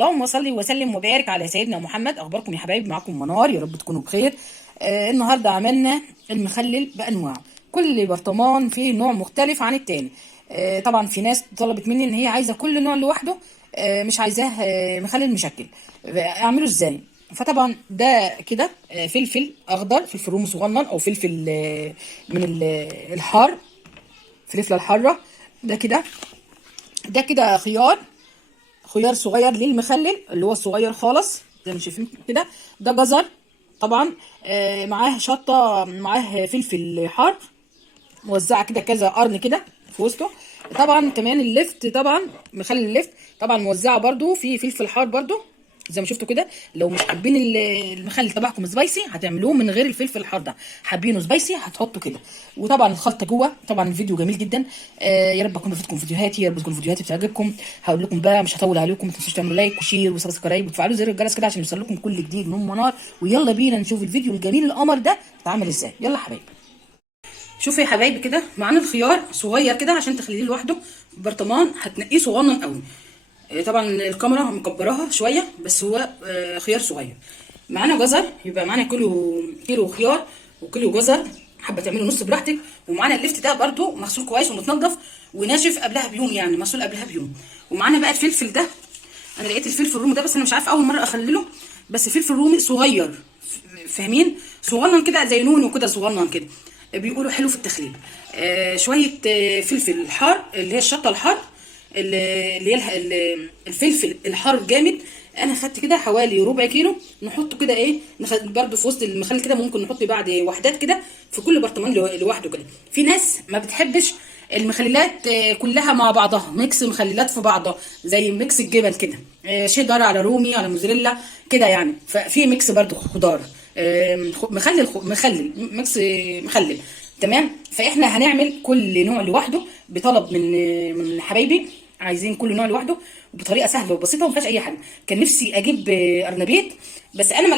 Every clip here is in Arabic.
اللهم صل وسلم وبارك على سيدنا محمد. اخباركم يا حبايبي؟ معاكم منار، يا رب تكونوا بخير. النهارده عملنا المخلل بانواعه، كل برطمان فيه نوع مختلف عن التاني. طبعا في ناس طلبت مني ان هي عايزه كل نوع لوحده، مش عايزاه مخلل مشكل. اعمله ازاي؟ فطبعا ده كده فلفل اخضر، فلفل رومي صغنن، او فلفل من الحار، فلفله الحاره. ده كده، ده كده خيار صغير للمخلل اللي هو الصغير خالص زي ما شايفين كده. ده جزر طبعا، معاه شطه، معاه فلفل حار موزعه كده كذا قرن كده في وسطه. طبعا كمان اللفت، طبعا مخلل اللفت طبعا موزعه برده في فلفل حار برده زي ما شفتوا كده. لو مش حابين المخلل تبعكم سبايسي هتعملوه من غير الفلفل الحار ده، حابينه سبايسي هتحطوا كده. وطبعا الخلطه جوه. طبعا الفيديو جميل جدا. يا رب اكون بفيدكم فيديوهاتي، يا رب تكون فيديوهاتي بتعجبكم. هقول لكم بقى، مش هطول عليكم، ما تنسوش تعملوا لايك وشير وسبسكرايب وتفعلوا زر الجرس كده عشان يوصل لكم كل جديد من منار. ويلا بينا نشوف الفيديو الجميل القمر ده اتعمل ازاي. يلا حبايبي، شوفوا يا حبايبي كده معانا الخيار صغير كده عشان تخليه لوحده. برطمان هتنقيه صغنن قوي. طبعا الكاميرا مكبراها شويه، بس هو خيار صغير. معانا جزر، يبقى معانا كيلو خيار وكيلو جزر. حابه تعملوا نص براحتك. ومعانا اللفت ده برده مغسول كويس ومتنضف وناشف قبلها بيوم، يعني مغسول قبلها بيوم. ومعانا بقى الفلفل ده، انا لقيت الفلفل الرومي ده، بس انا مش عارفه اول مره اخلله. بس فلفل رومي صغير، فاهمين؟ صغنن كده زي نونو كده، صغنن كده، بيقولوا حلو في التخليل. شويه فلفل حار اللي هي الشطه الحار، اللي هي الفلفل الحار جامد. انا خدت كده حوالي ربع كيلو، نحطه كده ايه، برده في وسط المخلل كده. ممكن نحط بعد وحدات كده في كل برطمان لوحده كده. في ناس ما بتحبش المخللات كلها مع بعضها، ميكس مخللات في بعضها زي ميكس الجبن كده، شيدر على رومي على موزاريلا كده يعني. ففي ميكس برده خضار، مخلل ميكس مخلل. تمام. فاحنا هنعمل كل نوع لوحده بطلب من حبايبي، عايزين كل نوع لوحده وبطريقه سهله وبسيطه وما فيهاش اي حاجه. كان نفسي اجيب ارنبيط، بس انا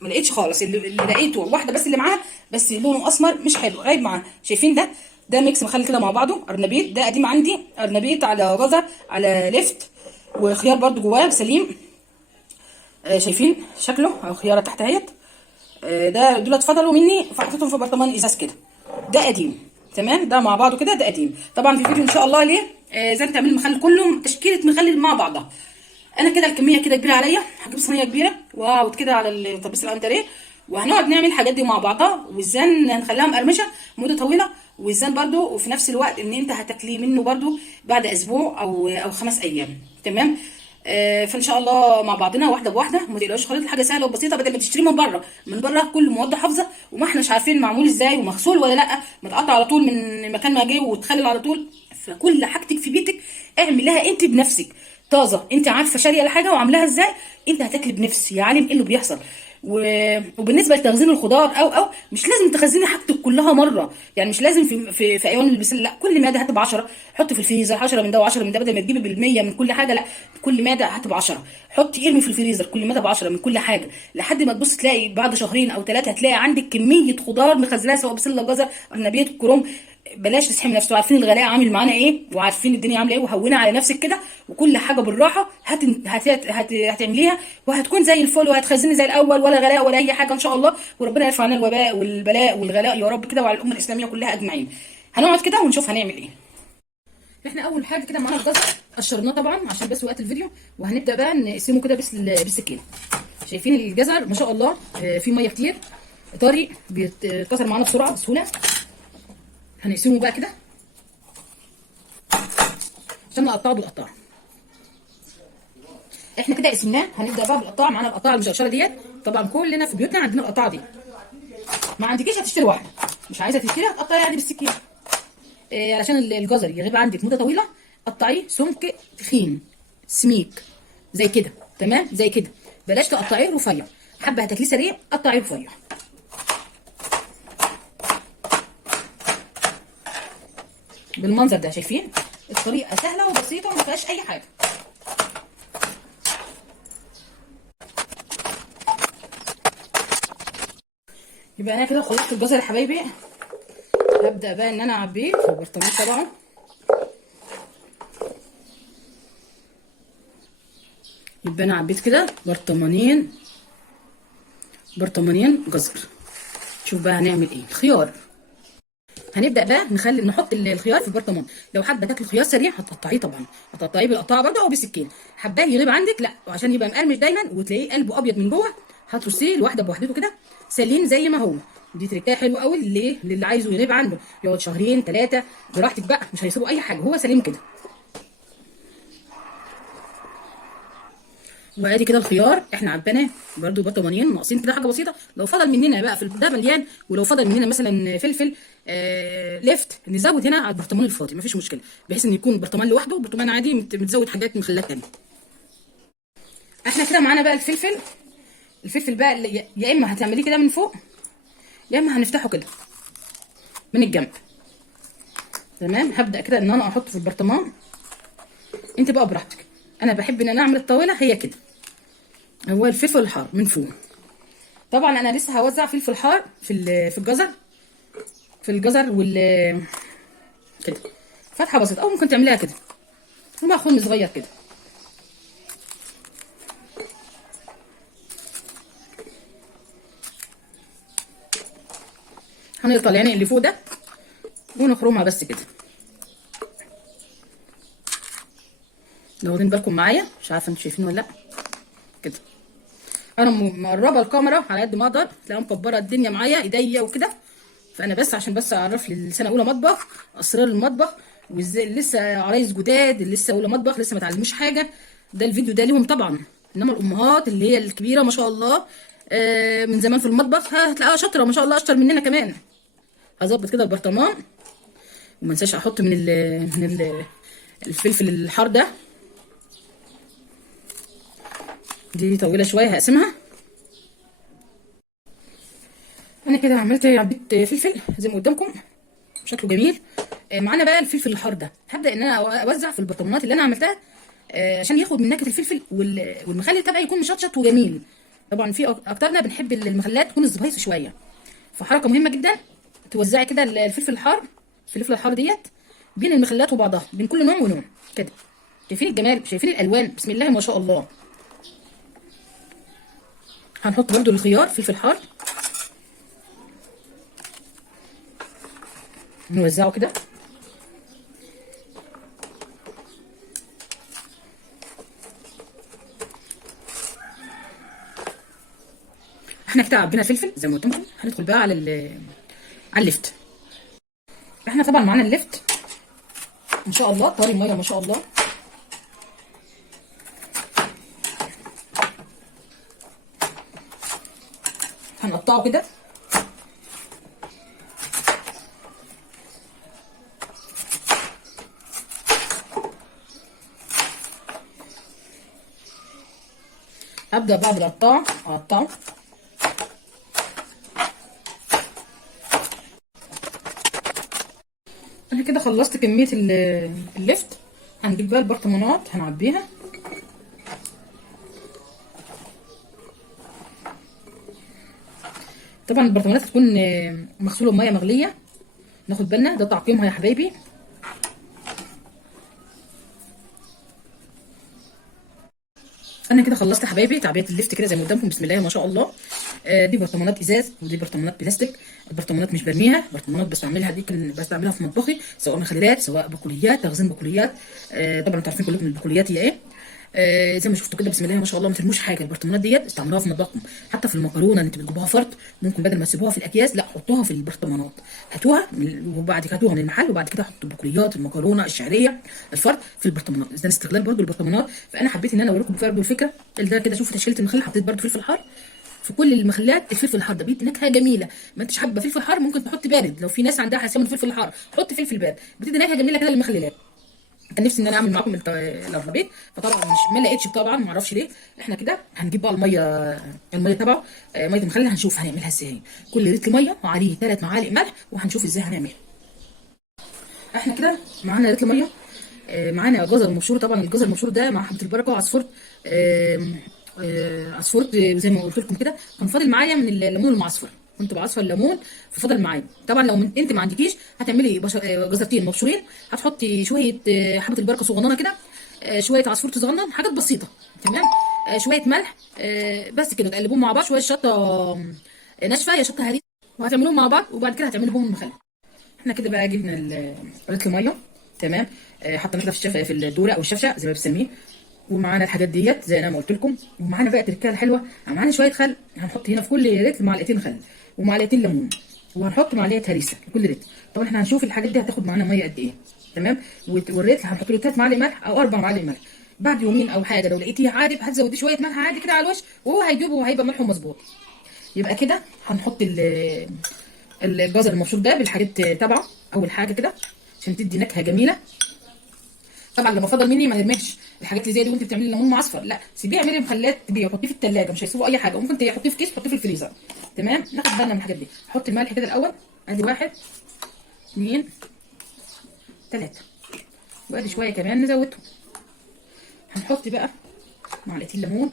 ما لقيتش خالص. اللي لقيته واحده بس اللي معاها، بس لونه اسمر مش حلو، عيب معاه. شايفين ده ميكس مخلل كده مع بعضه. ارنبيط ده قديم عندي، ارنبيط على جزر على لفت وخيار برده جواه سليم. شايفين شكله؟ او خياره تحت اهيت. ده دول اتفضلوا مني فحطيتهم في برطمان ازاز كده. ده قديم. تمام. ده مع بعضه كده، ده قديم. طبعا في فيديو ان شاء الله ليه ازاي تعمل المخلل كله، تشكيله مخلل مع بعضها. انا كده الكميه كده كبيره عليا، هجيب صينيه كبيره واقعد كده على الطبيس الانتريه، وهنقعد نعمل الحاجات دي مع بعضها. والزن هنخليها مقرمشه مده طويله. والزن برده وفي نفس الوقت ان انت هتاكليه منه برده بعد اسبوع او 5 ايام. تمام. فان شاء الله مع بعضنا واحده بواحده. ما تقلقوش خالص، حاجه سهله وبسيطه، بدل ما تشتري من بره كل مواد حافظه وما احناش عارفين معمول ازاي ومغسول ولا لا، متقطع على طول من مكان ما جه وتخلل على طول. فكل حاجتك في بيتك اعملها انت بنفسك، طازه. انت عارفه شاريه الحاجه وعاملاها ازاي، انت هتاكلي بنفس يا عالم ايه اللي بيحصل. وبالنسبه لتخزين الخضار او مش لازم تخزني حاجتك كلها مره، يعني مش لازم في ايوان البسله، لا. كل معده هات ب 10، حطي في الفريزر 10 من ده و10 من ده، بدل ما تجيبي بالمية من كل حاجه، لا. كل معده هات ب 10، حطي ارمي في الفريزر كل معده ب 10 من كل حاجه، لحد ما تبص تلاقي بعد شهرين او 3 هتلاقي عندك كميه خضار مخزناها، سواء بسله جزر ارنبيط كروم. بلاش تسحمي نفسك، عارفين الغلاء عامل معانا ايه وعارفين الدنيا عامله ايه، وهوني على نفسك كده. وكل حاجه بالراحه هتعمليها وهتكون زي الفل، وهتخزني زي الاول، ولا غلاء ولا اي حاجه ان شاء الله. وربنا يرفع عنا الوباء والبلاء والغلاء يا رب كده، وعلى الامه الاسلاميه كلها اجمعين. هنقعد كده ونشوف هنعمل ايه. احنا اول حاجه كده معانا الجزر، قشرناه طبعا عشان بس وقت الفيديو، وهنبدا بقى نقسمه كده بالسكينه. شايفين الجزر ما شاء الله فيه ميه كتير، طري، بيتكسر معانا بسهوله. هنقسمه بقى كده عشان نقطعه بالقطاعه. احنا كده قسمناه، هنبدا بقى بالقطاعه. معانا القطاعه المشرشره ديت، طبعا كلنا في بيوتنا عندنا القطاعه دي. ما عندكيش هتشتري واحده، مش عايزه تشتري هتقطعي عادي بالسكينه. علشان الجزر يغيب عندك مده طويله، قطعيه سمك تخين سميك زي كده. تمام، زي كده. بلاش تقطعيه رفيع، حبه هتاكليه سريع قطعيه رفيع بالمنظر ده. شايفين الطريقه سهله وبسيطه وما فيهاش اي حاجه. يبقى انا كده خلصت الجزر يا حبايبي. هبدا بقى ان انا اعبيه في البرطمان طبعا. يبقى انا عبيت كده برطمانين جزر. شوف بقى هنعمل ايه. الخيار هنبدا بقى نحط الخيار في البرطمان. لو حابه تاكل خيار سريع هتقطعيه، طبعا هتقطعيه بالقطاعه برده او بالسكين. حباه يغيب عندك لا، وعشان يبقى مقرمش دايما وتلاقيه قلبه ابيض من جوه، هترصيه الواحده بوحدته كده سليم زي ما هو. دي تركايه حلوه قوي للي عايزه يغيب عنده، يقعد شهرين 3 براحتك بقى، مش هيصيبه اي حاجه، هو سليم كده. وادي كده الخيار احنا عبيناه برده برطمانين، ناقصين كده حاجه بسيطه. لو فضل مننا بقى في ده مليان، ولو فضل مننا مثلا فلفل لفت، نزود هنا على البرطمان الفاضي مفيش مشكله، بحيث ان يكون برطمان لوحده، برطمان عادي متزود حاجات مخلات تانيه. احنا كده معانا بقى الفلفل بقى يا اما هتعمليه كده من فوق، يا اما هنفتحه كده من الجنب. تمام. هبدا كده ان انا احطه في البرطمان، انت بقى براحتك. انا بحب ان انا اعمل الطاوله هي كده. هو الفلفل الحار من فوق. طبعا انا لسه هوزع فلفل حار في الجزر، كده فتحه بسيطه، او ممكن تعمليها كده ومع خرم صغير كده. هنقطع العين اللي فوق ده ونخرمها بس كده. لو واخدين بالكم معايا، مش عارفه انتوا شايفين ولا لا كده. انا مقربه الكاميرا على قد ما اقدر، تلاقيها مكبره الدنيا معايا ايديا وكده، فانا بس عشان بس اعرف للسنه اولى مطبخ اسرار المطبخ، وازاي لسه عرايس جداد اللي لسه اولى مطبخ لسه ما اتعلموش حاجه. ده الفيديو ده ليهم طبعا، انما الامهات اللي هي الكبيره ما شاء الله من زمان في المطبخ هتلاقيها شاطره ما شاء الله، اشطر مننا كمان. هظبط كده البرطمان، وما انساش احط من الفلفل الحار ده. دي طويله شويه هقسمها. انا كده عبيت فلفل زي ما قدامكم، شكله جميل. معانا بقى الفلفل الحار ده، هبدا ان انا اوزع في البرطمانات اللي انا عملتها عشان ياخد من نكهه الفلفل والمخلل تبعي يكون مشطشط وجميل. طبعا في اكترنا بنحب المخلات تكون سبايسي شويه، فحركه مهمه جدا توزعي كده الفلفل الحار ديت بين المخلات وبعضها، بين كل نوع ونوع كده. شايفين الجمال، شايفين الالوان، بسم الله ما شاء الله. هنحط برده الخيار فلفل حار، نوزعه كده. احنا كده عبينا الفلفل زي ما قلت لكم. هندخل بقى على اللفت. احنا طبعا معانا اللفت ما شاء الله طاري الميه ما شاء الله. هنقطعه كده. هبدأ بقى بالقطاع اقطعه. انا كده خلصت كمية اللفت. هنجيب بقى البرطمانات هنعبيها. طبعا البرطمانات هتكون مغسولة بمية مغلية، ناخد بالنا ده تعقيمها يا حبايبي. انا كده خلصت يا حبايبي تعبئه اللفت كده زي ما قدامكم، بسم الله ما شاء الله. دي برطمانات ازاز ودي برطمانات بلاستيك. البرطمانات مش برميها، برطمانات بستعملها، دي بستعملها في مطبخي سواء مخللات سواء بقوليات، تخزين بقوليات. طبعا انتوا عارفين كلكم البقوليات هي ايه. زي ما شفتوا كده بسم الله ما شاء الله، ما ترموش حاجه. البرطمانات ديت استعملوها في مطبخكم، حتى في المكرونه اللي انتوا بتجيبوها فرط، ممكن بدل ما تسيبوها في الاكياس لا حطوها في البرطمانات. هاتوها وبعد كده هاتوها من المحل، وبعد كده حطوا البقوليات المكرونه الشعريه الفرط في البرطمانات. ده استغلال برده البرطمانات. فانا حبيت ان انا اوريكم برده الفكره ده كده. شوفوا تشكيله المخلل، حطيت برده فلفل حار في كل المخلات. الفلفل الحار ده بيدي نكهه جميله. ما انتش حابه فلفل حار ممكن تحط بارد، لو في ناس عندها حساسيه من الفلفل الحار حط فلفل بارد، بتدي نكهه جميله كده للمخللات. كان نفسي ان انا اعمل معاكم البيت، فطبعا مش ما لقيتش طبعا، ما اعرفش ليه. احنا كده هنجيب بقى الميه تبعه، ميه المخلل. هنشوف هنعملها ازاي. كل لتر ميه وعليه 3 معالق ملح، وهنشوف ازاي هنعملها. احنا كده معانا لتر ميه، معانا جزر مبشور. طبعا الجزر المبشور ده مع حبه البركه وعصفور عصفور زي ما قلت لكم كده. كان فاضل معايا من الليمون المعصفر، كنت بعصفر الليمون ففضل معايا. طبعا لو انت ما عندكيش هتعملي جزرتين مبشورين، هتحطي شويه حبه البركه صغننه كده، شويه عصفور صغنن، حاجات بسيطه. تمام. شويه ملح، بس كده تقلبوهم مع بعض، شويه شطه ناشفه يا شطه هريسه، وهتعملوهم مع بعض وبعد كده هتعملوهم مخلل. احنا كده بقى جبنا قلت الميه، تمام. حطينا كده في الدوره او الشفشه زي ما بنسميه، ومعانا الحاجات ديت زي ما قلت لكم، ومعانا بقى تركيه الحلوه، معانا شويه خل، هنحط هنا في كل رتل معلقتين خل ومعلقتين ليمون، وهنحط معلقه هريسه في كل رتل. طبعا احنا هنشوف الحاجات دي هتاخد معانا ميه قد ايه، تمام. والرتل هنحط له 3 معالق ملح او 4 معالق ملح. بعد يومين او حاجه لو لقيتيه عادي هتزودي شويه ملح عادي كده على الوش، وهو هيدوب وهيبقى ملحه مظبوط. يبقى كده هنحط الجزر المبشور ده بالحاجات تبعه اول حاجه كده عشان تدي نكهه جميله. طبعا لما فضل مني ما نرميش الحاجات اللي زي دي وانت بتعملي ليمون معصفر، لا سيبيه، اعملي مخلات تبيعي وحطيه في الثلاجه، مش هيسيبوا اي حاجه، وممكن تحطيه في كيس تحطيه في الفريزر، تمام. ناخد بالنا من الحاجات دي. حط الملح كده الاول، ادي 1 2 3، وادي شويه كمان نزودهم. هنحط بقى معلقتين ليمون،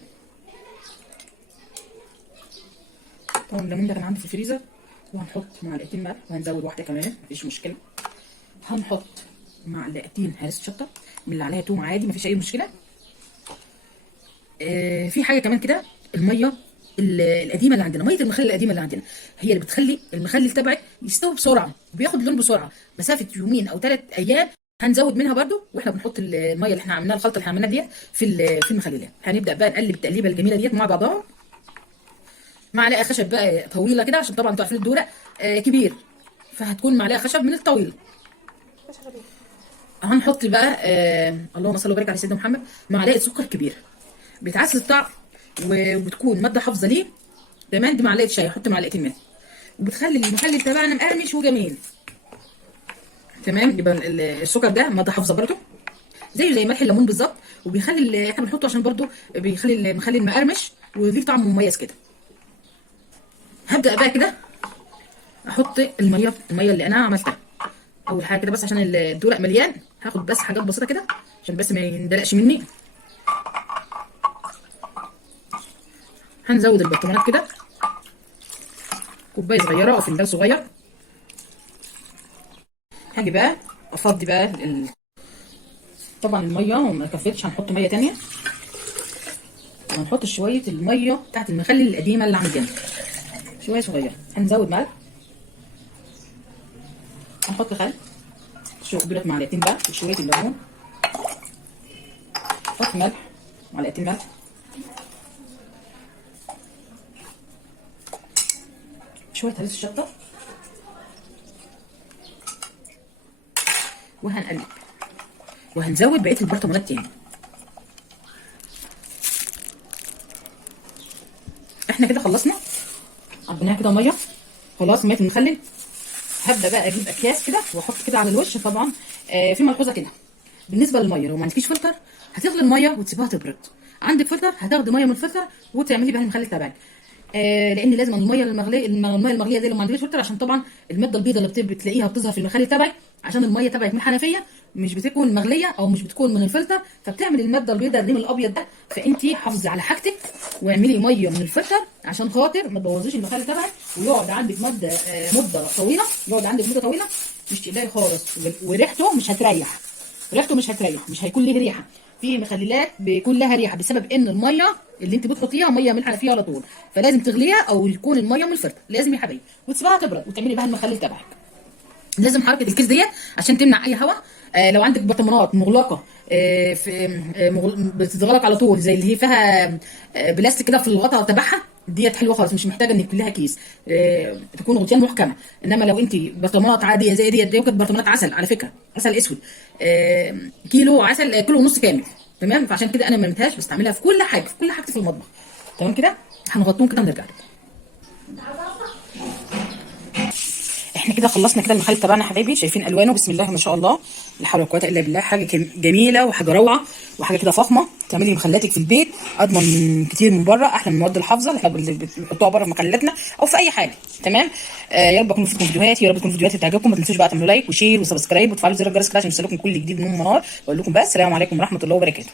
طبعا الليمون ده كان عندي في الفريزر، وهنحط معلقتين ملح، وهنزود واحده كمان مفيش مشكله. هنحط معلقتين هرس شطه من اللي عليها توم عادي مفيش اي مشكله. في حاجه كمان كده، الميه القديمه اللي عندنا، ميه المخلل القديمه اللي عندنا هي اللي بتخلي المخلل تبعك يستوي بسرعه وبياخد لون بسرعه، مسافه يومين او 3 ايام. هنزود منها برده واحنا بنحط الميه اللي احنا عملناها، الخلطه اللي احنا عملناها ديت في المخللات. هنبدا بقى نقلب التقليبه الجميله ديت مع بعضها. معلقه خشب بقى طويله كده، عشان طبعا انتوا عارفين الدورق كبير، فهتكون معلقه خشب من الطويله. هنحط بقى اللهم صل وبارك على سيدنا محمد معلقه سكر كبيره بتعزز الطعم وبتكون ماده حافظه ليه، تمام. دي معلقه شاي، حط معلقتين منها، وبتخلي المخلل تبعنا مقرمش وجميل، تمام. يبقى السكر ده ماده حافظه برده زي ملح الليمون بالظبط، وبيخلي احنا بنحطه عشان برده بيخلي المخلل مقرمش ويضيف طعم مميز كده. هبدا بقى كده احط الميه اللي انا عملتها اول حاجه كده، بس عشان الدورق مليان هاخد بس حاجات بسيطه كده عشان بس ما يندلقش مني. هنزود البرطمانات كده، كوبايه صغيره او فنجان صغير. هاجي بقى افضي بقى طبعا الميه ما كفتش، هنحط ميه تانية، وهنحط شويه الميه بتاعت المخلل القديمه اللي عندنا شويه صغيره. هنزود ملح، هنحط خل دولت معلقتين بقى، وشويه الليمون، نحط ملح معلقتين ملح، شويه هريس الشطه، وهنقلب وهنزود بقيه البرطمانات تاني. احنا كده خلصنا، عبيناها كده ميه خلاص، ميه المخلل. هبدا بقى اجيب اكياس كده واحط كده على الوش. طبعا في ملحوظه كده بالنسبه للميه، لو ما عندكيش فلتر هتغلي الميه وتسيبها تبرد، عندك فلتر هتاخدي ميه من الفلتر وتعملي بيها المخلل تبعك. لان لازم الميه المغليه دي لو ما عندكيش فلتر، عشان طبعا الماده البيضاء اللي بتلاقيها بتظهر في المخلل تبعك، عشان الميه تبعك من الحنفيه مش بتكون مغليه او مش بتكون من الفلتر، فبتعمل الماده البيضاء الريم الابيض ده. فانت حافظي على حاجتك واعملي ميه من الفلتر عشان خاطر ما تبوظيش المخلل تبعك ويقعد عندك مده طويله، مش تقدري خالص، وريحته مش هتريح، مش هيكون ليه ريحه. في مخللات بيكون لها ريحه بسبب ان الميه اللي انت بتحطيها ميه من الحنفيه على طول، فلازم تغليها او يكون الميه من الفلتر، لازم يا حبايبي، وتسيبها تبرد وتعملي بها المخلل تبعك. لازم حركه الكيس ديت عشان تمنع اي هواء. لو عندك برطمانات مغلقه بتتغلق على طول زي اللي هي فيها بلاستيك كده في الغطاء تبعها، ديت حلوه خالص، مش محتاجه انك لها كيس، تكون غطيان محكمه. انما لو انت برطمانات عاديه زي ديت، دي برطمانات عسل على فكره، عسل اسود، كيلو عسل، كيلو ونص كامل، تمام. فعشان كده انا ما رميتهاش، بستعملها في كل حاجتي في المطبخ، تمام كده. هنغطيهم كده ونرجع. احنا كده خلصنا كده المخلل تبعنا حبايبي، شايفين الوانه بسم الله ما شاء الله، لا حول ولا قوه الا بالله. حاجه جميله وحاجه روعه وحاجه كده فخمه، تعملي مخلاتك في البيت اضمن كتير من بره، احلى من المواد الحافظه اللي احنا بنحطوها بره في مخلاتنا او في اي حاجه، تمام. يا رب تكون فيديوهاتي، يا رب تكون فيديوهاتي بتعجبكم. ما تنسوش بقى تعملوا لايك وشير وسبسكرايب وتفعلوا زر الجرس كده عشان يوصلكم كل جديد من امم منار. بقول لكم بس السلام عليكم ورحمه الله وبركاته.